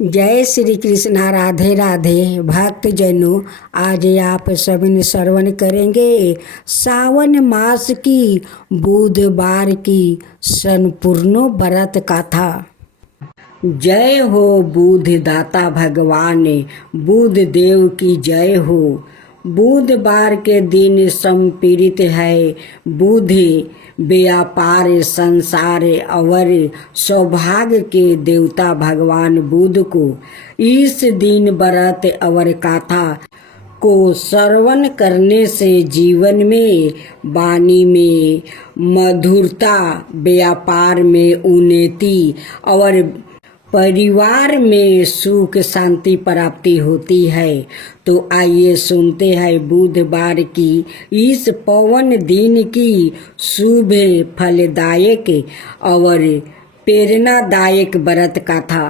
जय श्री कृष्णा। राधे राधे भक्त जनों, आज आप सभी श्रवण करेंगे सावन मास की बुधवार की संपूर्ण व्रत कथा। जय हो बुध दाता भगवान बुध देव की जय हो। बुधवार के दिन संपीड़ित है बुध व्यापार संसार और सौभाग्य के देवता भगवान बुध को इस दिन व्रत और कथा को श्रवण करने से जीवन में वाणी में मधुरता, व्यापार में उन्नति और परिवार में सुख शांति प्राप्ति होती है। तो आइए सुनते हैं बुधवार की इस पवन दिन की शुभ फलदायक और प्रेरणादायक व्रत कथा।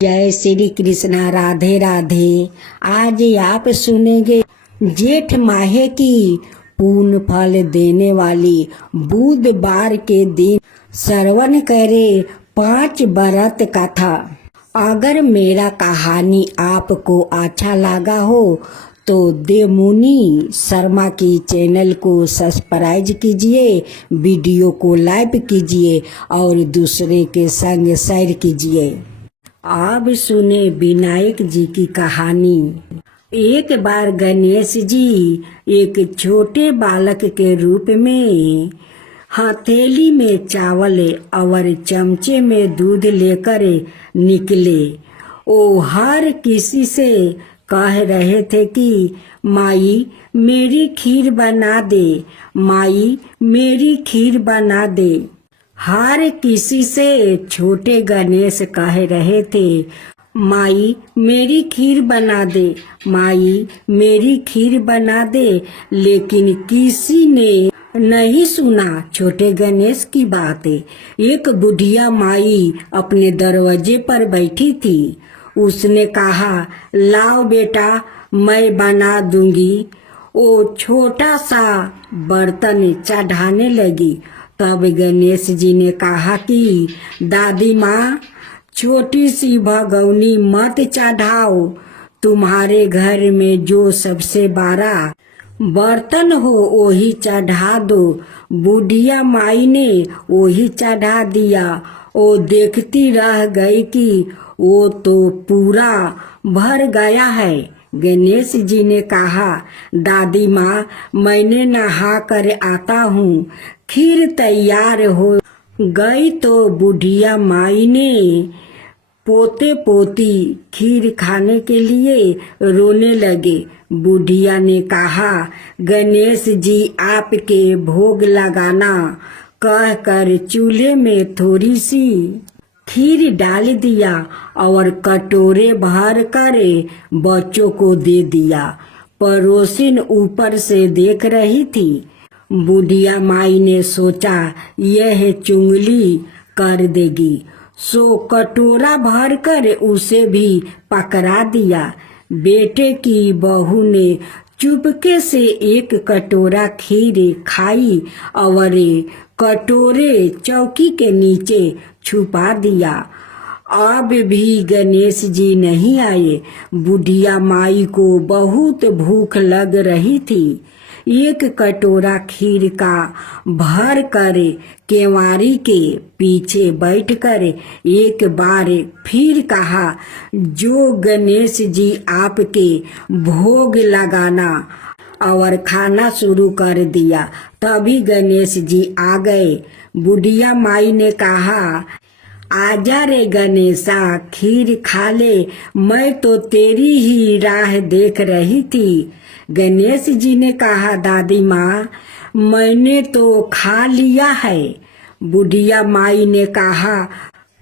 जय श्री कृष्णा। राधे राधे। आज आप सुनेंगे जेठ माह की पूर्ण फल देने वाली बुधवार के दिन श्रवण करे 5 व्रत कथा। अगर मेरा कहानी आपको अच्छा लगा हो तो देवमुनि शर्मा की चैनल को सब्सक्राइब कीजिए, वीडियो को लाइक कीजिए और दूसरे के संग शेयर कीजिए। अब सुने विनायक जी की कहानी। एक बार गणेश जी एक छोटे बालक के रूप में हथेली में चावल और चमचे में दूध लेकर निकले। वो हर किसी से कह रहे थे कि माई मेरी खीर बना दे, माई मेरी खीर बना दे। हर किसी से छोटे गणेश कह रहे थे माई मेरी खीर बना दे, माई मेरी खीर बना दे, लेकिन किसी ने नहीं सुना छोटे गणेश की बातें। एक बुढ़िया माई अपने दरवाजे पर बैठी थी। उसने कहा लाओ बेटा मैं बना दूंगी। वो छोटा सा बर्तन चढ़ाने लगी। तब गणेश जी ने कहा कि दादी माँ छोटी सी भगौनी मत चढ़ाओ, तुम्हारे घर में जो सबसे बड़ा बर्तन हो वही चढ़ा दो। बुढ़िया माई ने वही चढ़ा दिया। वो देखती रह गई कि वो तो पूरा भर गया है। गणेश जी ने कहा दादी माँ मैंने नहा कर आता हूँ, खीर तैयार हो गई। तो बुढ़िया माई ने पोते पोती खीर खाने के लिए रोने लगे। बुढ़िया ने कहा गणेश जी आपके भोग लगाना कह कर चूल्हे में थोड़ी सी खीर डाल दिया और कटोरे भर कर बच्चों को दे दिया। पड़ोसिन ऊपर से देख रही थी। बुढ़िया माई ने सोचा यह चुंगली कर देगी, सो कटोरा भर कर उसे भी पकड़ा दिया। बेटे की बहू ने चुपके से एक कटोरा खीर खाई और कटोरे चौकी के नीचे छुपा दिया। अब भी गणेश जी नहीं आए। बुढ़िया माई को बहुत भूख लग रही थी। एक कटोरा खीर का भर कर केवाड़ी के पीछे बैठकर एक बार फिर कहा जो गणेश जी आपके भोग लगाना और खाना शुरू कर दिया। तभी गणेश जी आ गए। बुढ़िया माई ने कहा आजा रे गणेशा खीर खा ले, मैं तो तेरी ही राह देख रही थी। गणेश जी ने कहा दादी माँ मैंने तो खा लिया है। बुढ़िया माई ने कहा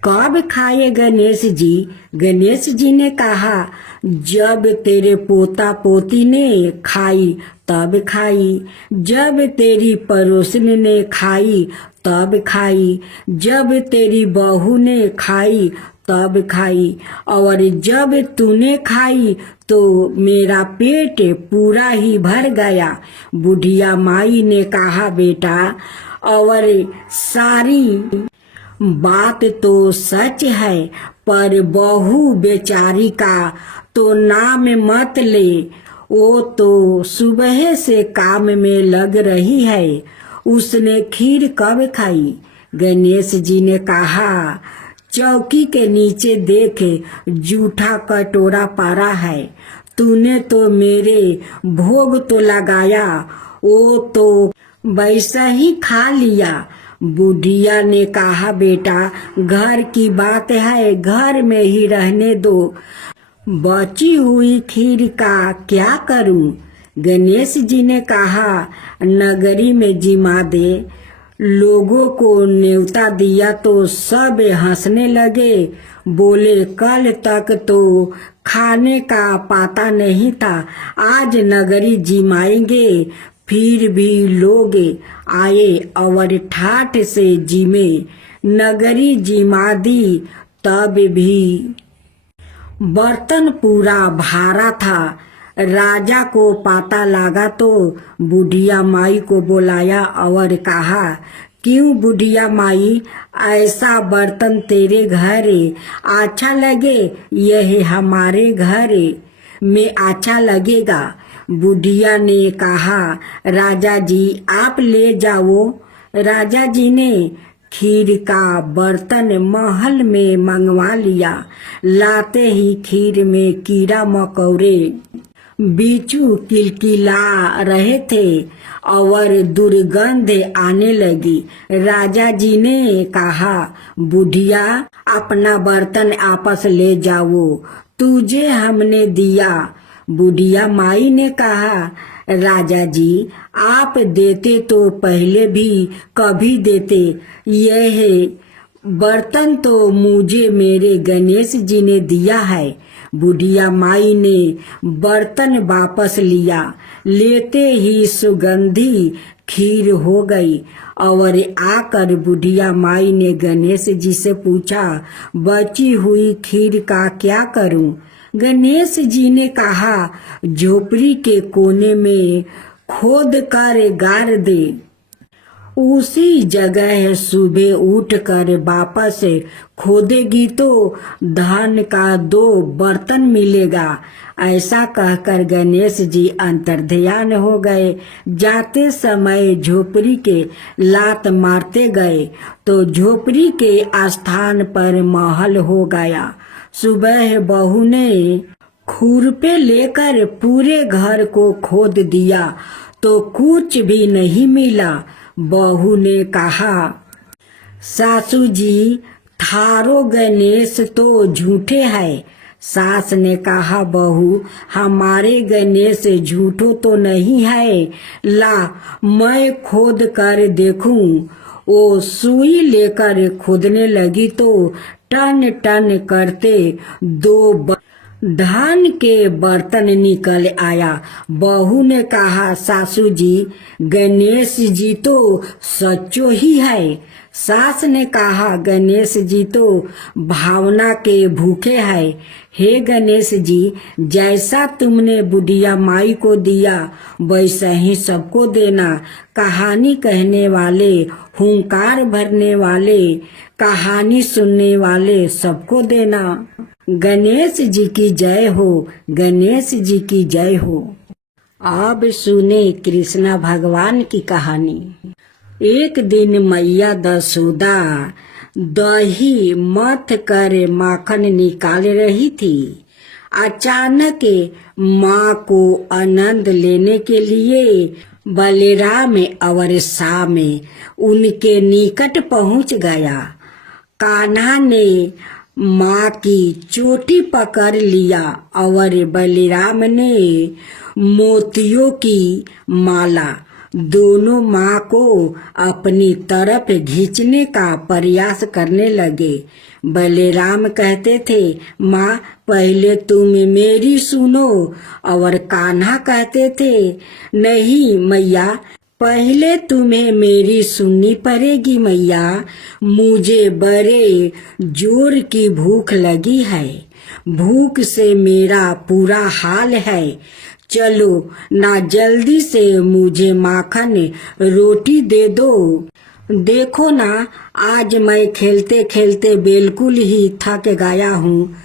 कब खाए गणेश जी? गणेश जी ने कहा जब तेरे पोता पोती ने खाई तब खाई, जब तेरी पड़ोसन ने खाई तब खाई, जब तेरी बहू ने खाई तब खाई, और जब तूने खाई तो मेरा पेट पूरा ही भर गया। बुढ़िया माई ने कहा बेटा और सारी बात तो सच है, पर बहू बेचारी का तो नाम मत ले, वो तो सुबह से काम में लग रही है। उसने खीर कब खाई? गणेश जी ने कहा, चौकी के नीचे देख, जूठा कटोरा पड़ा है। तूने तो मेरे भोग तो लगाया, वो तो वैसा ही खा लिया। बुढ़िया ने कहा, बेटा घर की बात है, घर में ही रहने दो, बची हुई खीर का क्या करूं? गणेश जी ने कहा, नगरी में जिमा दे। लोगों को न्योता दिया तो सब हंसने लगे। बोले, कल तक तो खाने का पता नहीं था, आज नगरी जिमाएंगे। फिर भी लोग आए और ठाठ से जिमे, नगरी जिमा दी। तब भी बर्तन पूरा भारा था। राजा को पता लगा तो बुढ़िया माई को बुलाया और कहा, क्यों बुढ़िया माई, ऐसा बर्तन तेरे घर अच्छा लगे? यह हमारे घर में अच्छा लगेगा। बुढ़िया ने कहा, राजा जी आप ले जाओ। राजा जी ने खीर का बर्तन महल में मंगवा लिया। लाते ही खीर में कीड़ा मकोड़े बिच्छू किलकिला रहे थे और दुर्गंध आने लगी। राजा जी ने कहा, बुढ़िया अपना बर्तन आपस ले जाओ, तुझे हमने दिया। बुढ़िया माई ने कहा, राजा जी आप देते तो पहले भी कभी देते, यह बर्तन तो मुझे मेरे गणेश जी ने दिया है। बुढ़िया माई ने बर्तन वापस लिया। लेते ही सुगंधी खीर हो गई और आकर बुढ़िया माई ने गणेश जी से पूछा, बची हुई खीर का क्या करूं? गणेश जी ने कहा, झोपड़ी के कोने में खोद कर गाड़ दे। उसी जगह सुबह उठकर वापस खोदेगी तो धन का 2 बर्तन मिलेगा। ऐसा कहकर गणेश जी अंतर्ध्यान हो गए। जाते समय झोपड़ी के लात मारते गए तो झोपड़ी के स्थान पर महल हो गया। सुबह बहू ने खुरपे लेकर पूरे घर को खोद दिया तो कुछ भी नहीं मिला। बहू ने कहा, सासू जी थारो गणेश तो झूठे है। सास ने कहा, बहू हमारे गणेश झूठो तो नहीं है, ला मैं खोद कर देखूं। वो सुई लेकर खोदने लगी तो टन टन करते 2 धान के बर्तन निकल आया। बहू ने कहा, सासू जी गणेश जी तो सच्चो ही है। सास ने कहा, गणेश जी तो भावना के भूखे हैं। हे गणेश जी, जैसा तुमने बुढ़िया माई को दिया वैसा ही सबको देना। कहानी कहने वाले, हुंकार भरने वाले, कहानी सुनने वाले सबको देना। गणेश जी की जय हो, गणेश जी की जय हो। अब सुने कृष्णा भगवान की कहानी। एक दिन मैया दशोदा दही मथ कर माखन निकाल रही थी। अचानक माँ को आनंद लेने के लिए बलराम और श्याम उनके निकट पहुँच गया। कान्हा ने माँ की चोटी पकड़ लिया और बलराम ने मोतियों की माला। दोनों माँ को अपनी तरफ खींचने का प्रयास करने लगे। बलराम कहते थे, माँ पहले तुम मेरी सुनो, और कान्हा कहते थे, नहीं मैया पहले तुम्हें मेरी सुननी पड़ेगी मैया, मुझे बड़े जोर की भूख लगी है, भूख से मेरा पूरा हाल है। चलो ना जल्दी से मुझे माखन रोटी दे दो। देखो ना, आज मैं खेलते खेलते बिल्कुल ही थक गया हूँ।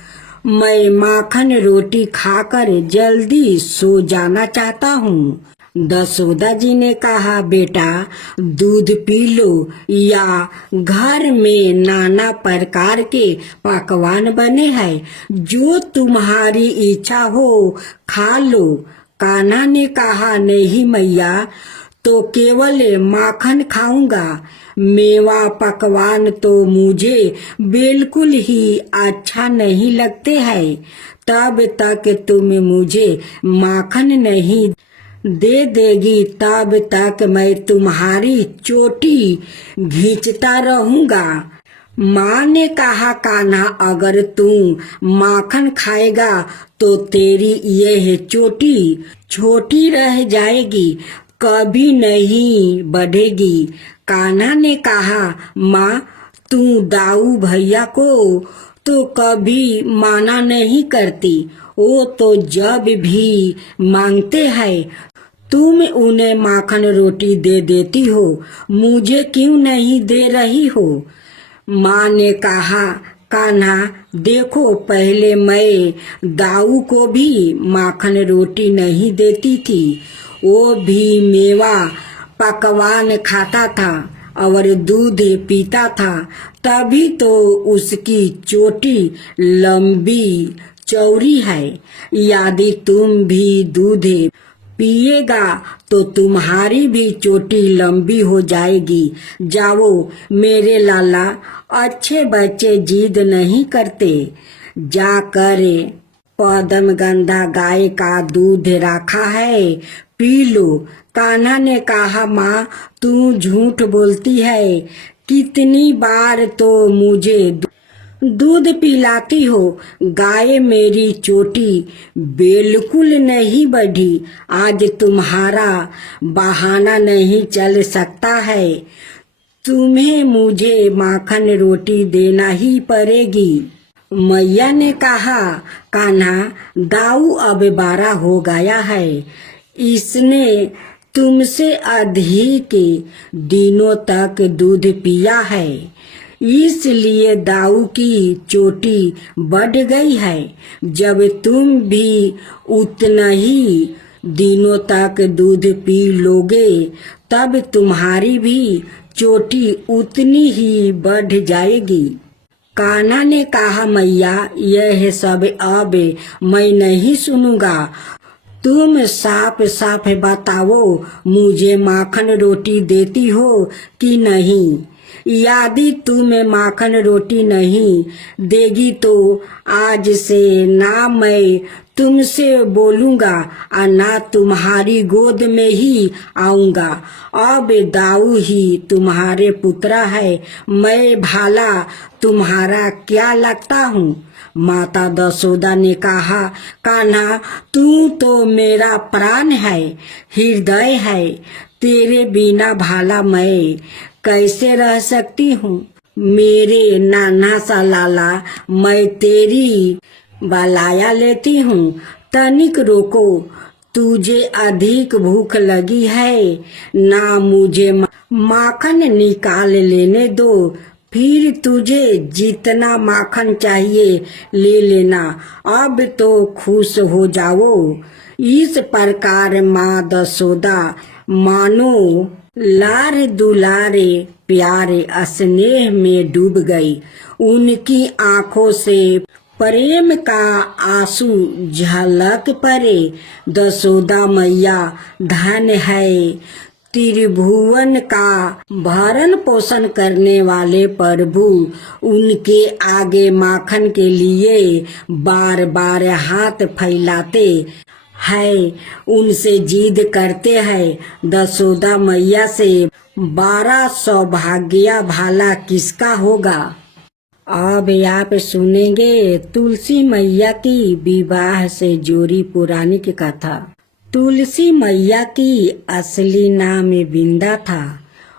मैं माखन रोटी खाकर जल्दी सो जाना चाहता हूँ। दसोदा जी ने कहा, बेटा दूध पी लो या घर में नाना प्रकार के पकवान बने हैं, जो तुम्हारी इच्छा हो खा लो। कान्हा ने कहा, नहीं मैया, तो केवल माखन खाऊंगा। मेवा पकवान तो मुझे बिल्कुल ही अच्छा नहीं लगते हैं। तब तक तुम मुझे माखन नहीं दे देगी, तब तक मैं तुम्हारी चोटी घींचता रहूंगा। माँ ने कहा, कान्हा अगर तू माखन खाएगा तो तेरी यह चोटी छोटी रह जाएगी, कभी नहीं बढ़ेगी। कान्हा ने कहा, माँ तू दाऊ भैया को तो कभी माना नहीं करती, वो तो जब भी मांगते हैं तुम उन्हें माखन रोटी दे देती हो, मुझे क्यों नहीं दे रही हो। माँ ने कहा, कान्हा देखो, पहले मैं दाऊ को भी माखन रोटी नहीं देती थी, वो भी मेवा पकवान खाता था और दूध पीता था, तभी तो उसकी चोटी लंबी चौड़ी है। यदि तुम भी दूध पिएगा तो तुम्हारी भी चोटी लंबी हो जाएगी। जाओ मेरे लाला, अच्छे बच्चे जिद नहीं करते, जाकर पद्म गंधा गाय का दूध रखा है, पी लो। कान्हा ने कहा, माँ तू झूठ बोलती है, कितनी बार तो मुझे दूध पिलाती हो। गाय मेरी चोटी बिल्कुल नहीं बढ़ी, आज तुम्हारा बहाना नहीं चल सकता है, तुम्हें मुझे माखन रोटी देना ही पड़ेगी। मैया ने कहा, कान्हा दाऊ अब 12 हो गया है, इसने तुमसे अधिक दिनों तक दूध पिया है, इसलिए दाऊ की चोटी बढ़ गई है। जब तुम भी उतना ही दिनों तक दूध पी लोगे, तब तुम्हारी भी चोटी उतनी ही बढ़ जाएगी। कान्हा ने कहा, मैया यह सब अब मैं नहीं सुनूंगा, तुम साफ साफ बताओ, मुझे माखन रोटी देती हो कि नहीं। यदि तुम्हें माखन रोटी नहीं देगी तो आज से ना मैं तुमसे बोलूंगा और ना तुम्हारी गोद में ही आऊंगा। अब दाऊ ही तुम्हारे पुत्र है, मैं भाला तुम्हारा क्या लगता हूँ। माता दसोदा ने कहा, कान्हा तू तो मेरा प्राण है, हृदय है, तेरे बिना भाला मैं कैसे रह सकती हूँ। मेरे नाना सा लाला, मैं तेरी बलाया लेती हूँ, तनिक रोको, तुझे अधिक भूख लगी है ना, मुझे माखन निकाल लेने दो, फिर तुझे जितना माखन चाहिए ले लेना, अब तो खुश हो जाओ। इस प्रकार माँ दसोदा मानो लार दुलारे प्यारे स्नेह में डूब गई। उनकी आंखों से प्रेम का आंसू झलक पड़े। दसोदा मैया धन है, त्रिभुवन का भरण पोषण करने वाले प्रभु उनके आगे माखन के लिए बार बार हाथ फैलाते हैं, उनसे जिद करते हैं। दसोदा मैया से 12 सौभाग्य भाला किसका होगा। अब आप सुनेंगे तुलसी मैया की विवाह से जुड़ी पौराणिक कथा। तुलसी मैया की असली नाम बिंदा था।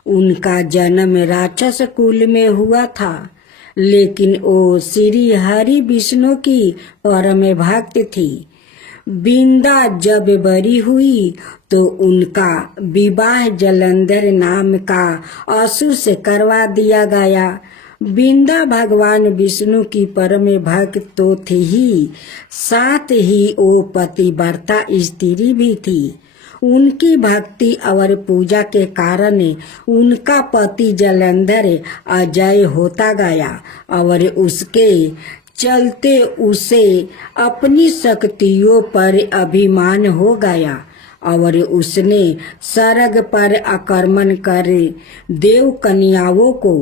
उनका जन्म राक्षस कुल में हुआ था, लेकिन वो श्री हरि विष्णु की परम भक्त थी। बिंदा जब बड़ी हुई तो उनका विवाह जलंधर नाम का असुर से करवा दिया गया। बिंदा भगवान विष्णु की परम भक्त तो थी ही, साथ ही वो पतिव्रता स्त्री भी थी। उनकी भक्ति और पूजा के कारण उनका पति जलंधर अजय होता गया और उसके चलते उसे अपनी शक्तियों पर अभिमान हो गया और उसने स्वर्ग पर आक्रमण कर देव कन्याओं को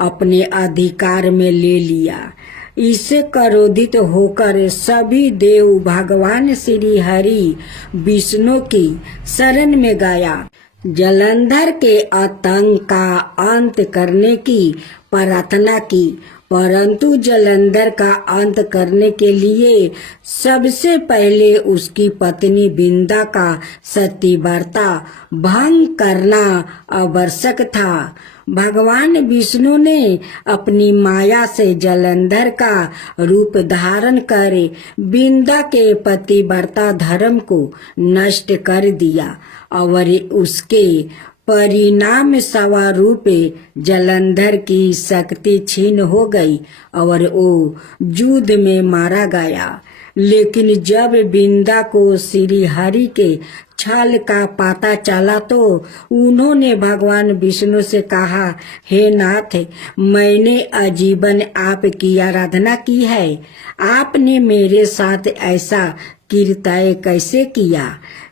अपने अधिकार में ले लिया। इससे क्रोधित होकर सभी देव भगवान श्री हरि विष्णु की शरण में गया। जलंधर के आतंक का अंत करने की प्रार्थना की, परंतु जलंधर का अंत करने के लिए सबसे पहले उसकी पत्नी बिंदा का सतीव्रता भंग करना आवश्यक था। भगवान विष्णु ने अपनी माया से जलंधर का रूप धारण कर बिंदा के पतिव्रता धर्म को नष्ट कर दिया और उसके परिणाम स्वरूप जलंधर की शक्ति छीन हो गई और वो युद्ध में मारा गया। लेकिन जब बिंदा को श्री हरि के छल का पता चला तो उन्होंने भगवान विष्णु से कहा, हे नाथ, मैंने आजीवन आपकी आराधना की है, आपने मेरे साथ ऐसा कृत्य कैसे किया?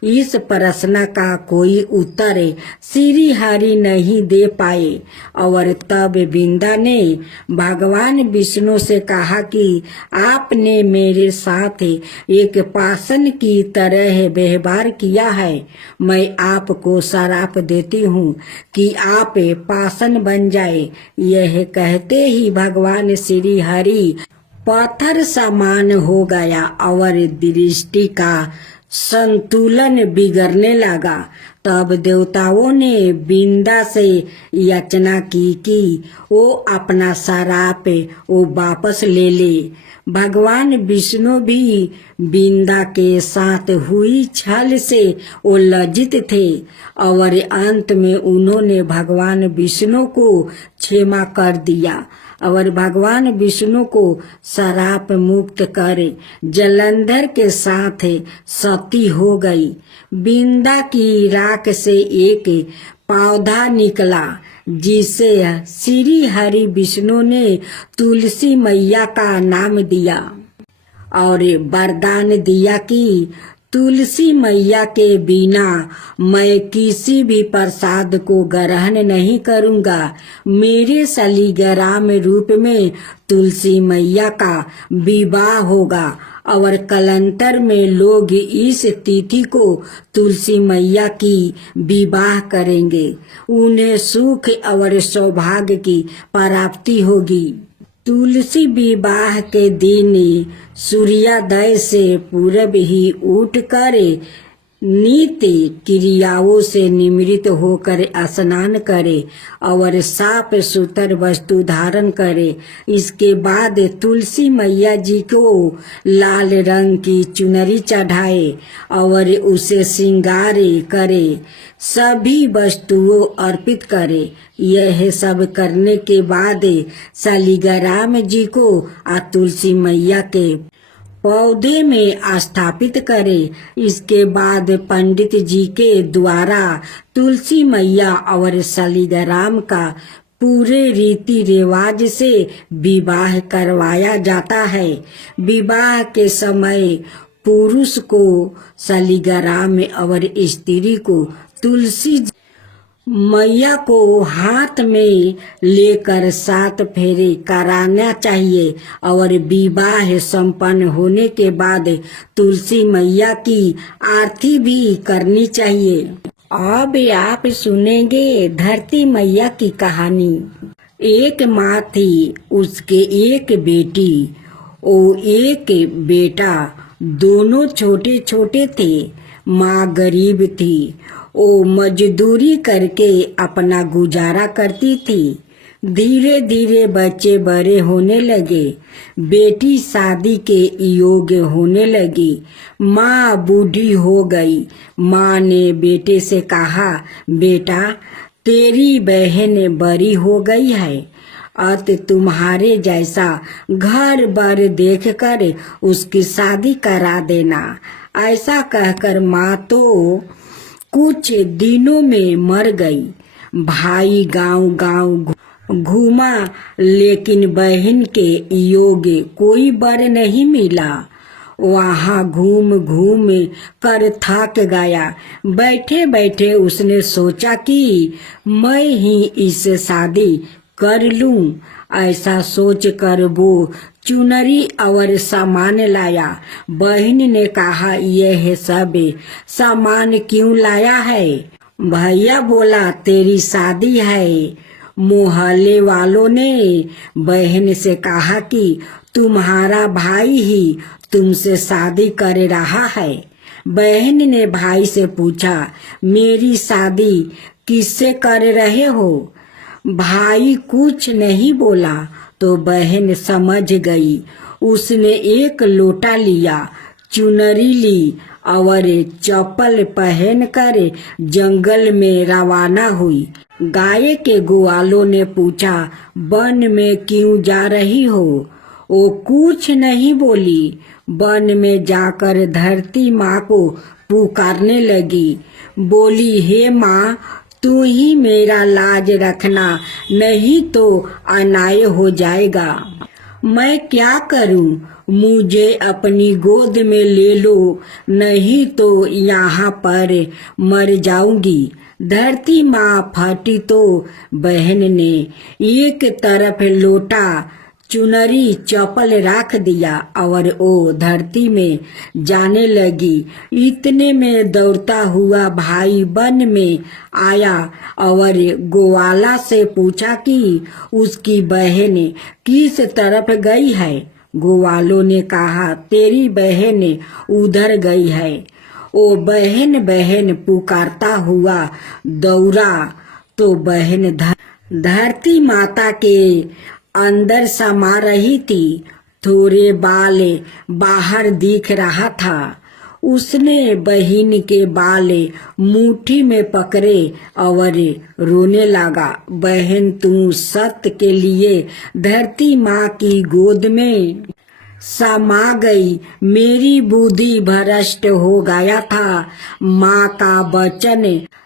इस प्रश्न का कोई उत्तर श्री हरि नहीं दे पाए और तब बिंदा ने भगवान विष्णु से कहा कि आपने मेरे साथ एक पाषाण की तरह व्यवहार किया है। मैं आपको श्राप देती हूँ कि आप पाषाण बन जाए। यह कहते ही भगवान श्री हरि पत्थर समान हो गया और दृष्टि का संतुलन बिगड़ने लगा। तब देवताओं ने बिंदा से याचना की कि वो अपना श्राप वो वापस ले ले। भगवान विष्णु भी बिंदा के साथ हुई छल से वो लज्जित थे और अंत में उन्होंने भगवान विष्णु को क्षमा कर दिया और भगवान विष्णु को श्राप मुक्त कर जलंधर के साथ सती हो गई। बिंदा की राख से एक पौधा निकला जिसे श्री हरि विष्णु ने तुलसी मैया का नाम दिया और वरदान दिया कि तुलसी मैया के बिना मैं किसी भी प्रसाद को ग्रहण नहीं करूंगा। मेरे शालिग्राम रूप में तुलसी मैया का विवाह होगा और कालांतर में लोग इस तिथि को तुलसी मैया की विवाह करेंगे। उन्हें सुख और सौभाग्य की प्राप्ति होगी। तुलसी विवाह के दिन सूर्योदय से पूर्व ही उठकर नित्य क्रियाओं से निवृत्त होकर स्नान करे और साफ सुथर वस्तु धारण करे। इसके बाद तुलसी मैया जी को लाल रंग की चुनरी चढ़ाए और उसे श्रृंगार करे, सभी वस्तुओं अर्पित करे। यह सब करने के बाद शालिग्राम जी को तुलसी मैया के पौधे में स्थापित करे। इसके बाद पंडित जी के द्वारा तुलसी मैया और शालिग्राम का पूरे रीति रिवाज से विवाह करवाया जाता है। विवाह के समय पुरुष को शालिग्राम और स्त्री को तुलसी मैया को हाथ में लेकर 7 फेरे कराना चाहिए और विवाह संपन्न होने के बाद तुलसी मैया की आरती भी करनी चाहिए। अब आप सुनेंगे धरती मैया की कहानी। एक माँ थी, उसके एक बेटी और एक बेटा, दोनों छोटे छोटे थे। माँ गरीब थी, वो मजदूरी करके अपना गुजारा करती थी। धीरे धीरे बच्चे बड़े होने लगे। बेटी शादी के योग्य होने लगी। माँ बूढ़ी हो गई। माँ ने बेटे से कहा, बेटा तेरी बहन बड़ी हो गई है, अत तुम्हारे जैसा घर बार देख कर उसकी शादी करा देना। ऐसा कहकर माँ तो कुछ दिनों में मर गई। भाई गांव गांव घूमा, लेकिन बहन के योग्य कोई वर नहीं मिला। वहाँ घूम घूम कर थक गया। बैठे बैठे उसने सोचा कि मैं ही इससे शादी कर लूं। ऐसा सोच कर वो चुनरी और सामान लाया। बहन ने कहा, यह सब सामान क्यों लाया है? भैया बोला, तेरी शादी है। मोहल्ले वालों ने बहन से कहा कि तुम्हारा भाई ही तुमसे शादी कर रहा है। बहन ने भाई से पूछा, मेरी शादी किससे कर रहे हो? भाई कुछ नहीं बोला तो बहन समझ गई। उसने एक लोटा लिया, चुनरी ली और चप्पल पहनकर जंगल में रवाना हुई। गाय के ग्वालों ने पूछा, वन में क्यों जा रही हो? वो कुछ नहीं बोली। वन में जाकर धरती माँ को पुकारने लगी। बोली, हे माँ, तू ही मेरा लाज रखना, नहीं तो अन्याय हो जाएगा। मैं क्या करूं? मुझे अपनी गोद में ले लो, नहीं तो यहाँ पर मर जाऊंगी। धरती माँ फटी तो बहन ने एक तरफ लोटा, चुनरी, चप्पल रख दिया और वो धरती में जाने लगी। इतने में दौड़ता हुआ भाई वन में आया और ग्वाला से पूछा कि उसकी बहन किस तरफ गई है। ग्वालों ने कहा, तेरी बहन उधर गई है। वो बहन बहन पुकारता हुआ दौड़ा तो बहन धरती माता के अंदर समा रही थी। थोड़े बाल बाहर दिख रहा था। उसने बहन के बाल मुट्ठी में पकड़े और रोने लगा। बहन, तू सत्य के लिए धरती माँ की गोद में समा गई। मेरी बुद्धि भ्रष्ट हो गया था। माँ का वचन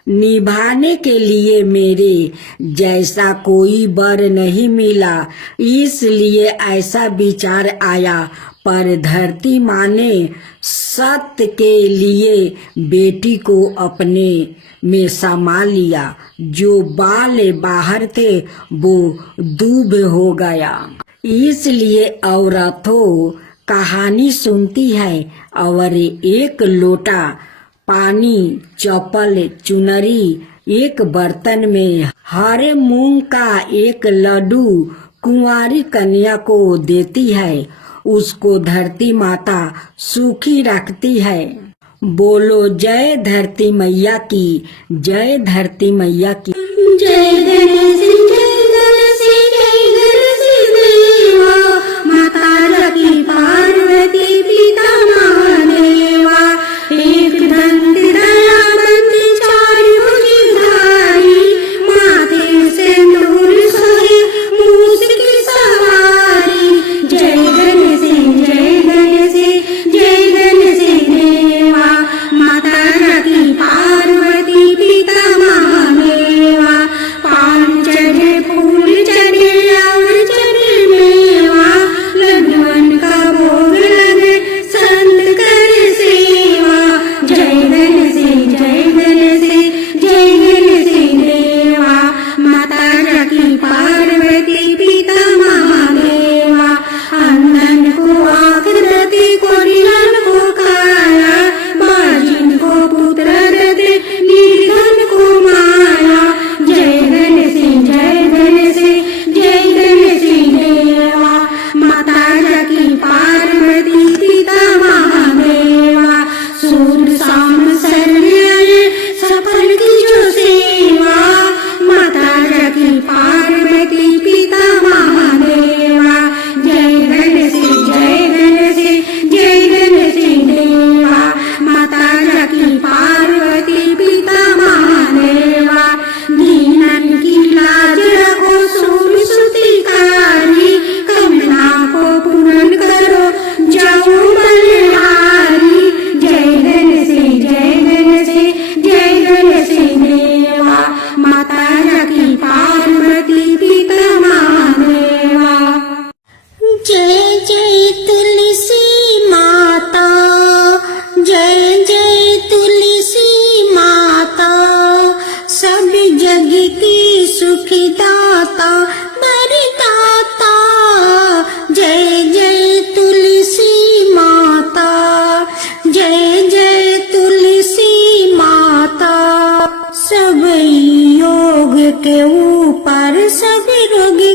निभाने के लिए मेरे जैसा कोई वर नहीं मिला, इसलिए ऐसा विचार आया। पर धरती माँ ने सत्य के लिए बेटी को अपने में समा लिया। जो बाल बाहर थे वो डूब हो गया। इसलिए औरतों कहानी सुनती है और एक लोटा पानी, चप्पल, चुनरी एक बर्तन में हरे मूंग का एक लड्डू कुंवारी कन्या को देती है। उसको धरती माता सुखी रखती है। बोलो जय धरती मैया की, जय धरती मैया की। जय गणेश जय गणेश जय गणेश देवा, माता लकी पार्वती पिता महादेवा। एक दंत दयावंत चार भुजधारी, माथे सिंदूर सोहे मूस की सवारी। जय गणेश जय गणेश जय गणेश देवा, माता लकी पार्वती पिता महादेवा। पांच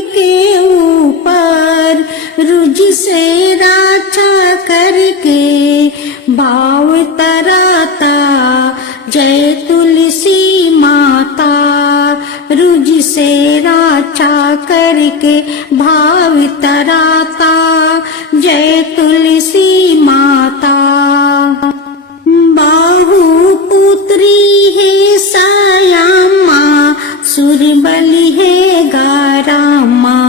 के ऊपर रुज से राछा करके भाव तराता जय तुलसी माता। रुज से राछा करके भाव तराता जय तुलसी माता। बाहु पुत्री है सायामा सुरबली है गारामा।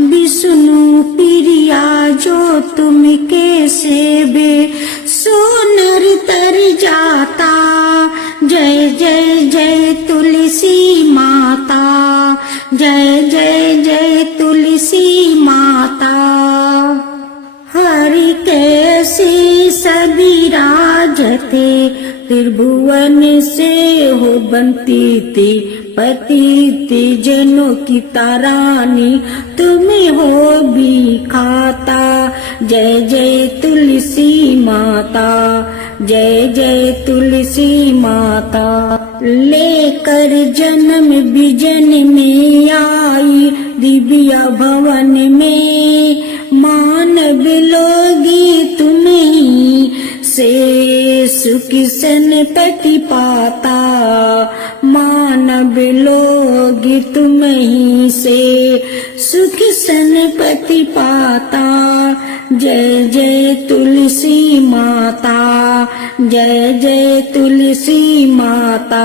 विष्णु प्रिया जो तुम के सेवे सोनर तर जाता। जय जय जय तुलसी माता। जय जय जय तुलसी माता। हरि कैसी सभी राजते त्रिभुवन से हो बनती थी। पतिति जनों की तारानी तुम्हें हो भी खाता। जय जय तुलसी माता। जय जय तुलसी माता। लेकर जन्म बिजन में आई दिव्य भवन में। मानव लोगी तुम्हीं से सुख सनपति पाता। मानव लोगी तुम्हीं से सुख सनपति पाता। जय जय तुलसी माता। जय जय तुलसी माता।